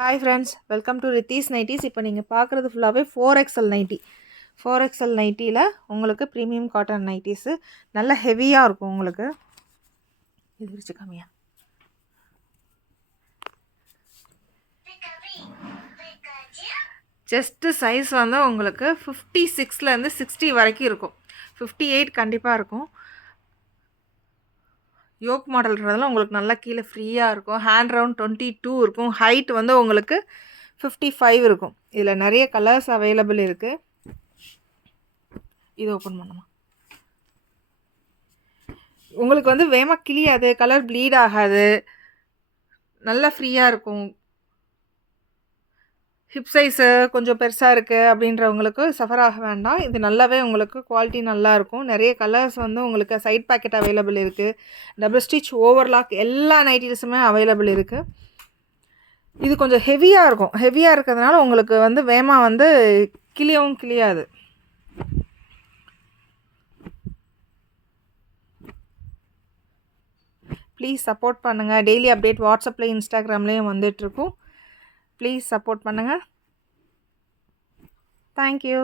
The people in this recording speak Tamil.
Hi friends, welcome to Ritheesh nighties. இப்போ நீங்கள் பார்க்குறது ஃபுல்லாகவே 4XL நைட்டி. 4XL நைட்டியில் உங்களுக்கு ப்ரீமியம் காட்டன் நைட்டிஸு நல்ல ஹெவியாக இருக்கும். உங்களுக்கு இது விரிச்சு கம்மியாக செஸ்ட்டு சைஸ் வந்து உங்களுக்கு 56லேருந்து 60 வரைக்கும் இருக்கும். 58 கண்டிப்பாக இருக்கும். யோக் மாடல்ன்றதுலாம் உங்களுக்கு நல்லா கீழே ஃப்ரீயாக இருக்கும். ஹேண்ட் ரவுண்ட் 22 இருக்கும். ஹைட் வந்து உங்களுக்கு 55 இருக்கும். இதில் நிறைய கலர்ஸ் அவைலபிள் இருக்குது. இது ஓப்பன் பண்ணுமா, உங்களுக்கு வந்து வேகமாக கிளியாது, கலர் ப்ளீட் ஆகாது, நல்லா ஃப்ரீயாக இருக்கும். ஹிப் சைஸு கொஞ்சம் பெருசாக இருக்குது அப்படின்றவங்களுக்கு சஃபர் ஆக வேண்டாம். இது நல்லாவே உங்களுக்கு குவாலிட்டி நல்லாயிருக்கும். நிறைய கலர்ஸ் வந்து உங்களுக்கு சைட் பேக்கெட் அவைலபிள் இருக்குது. டபுள் ஸ்டிச், ஓவர்லாக் எல்லா நைட்டிஸுமே அவைலபிள் இருக்குது. இது கொஞ்சம் ஹெவியாக இருக்கும். ஹெவியாக இருக்கிறதுனால உங்களுக்கு வந்து வேகமாக வந்து கிளியவும் கிளியாது. ப்ளீஸ் சப்போர்ட் பண்ணுங்கள். டெய்லி அப்டேட் வாட்ஸ்அப்லேயும் இன்ஸ்டாகிராம்லேயும் வந்துட்டுருக்கும். ப்ளீஸ் சப்போர்ட் பண்ணுங்கள். தேங்க்யூ.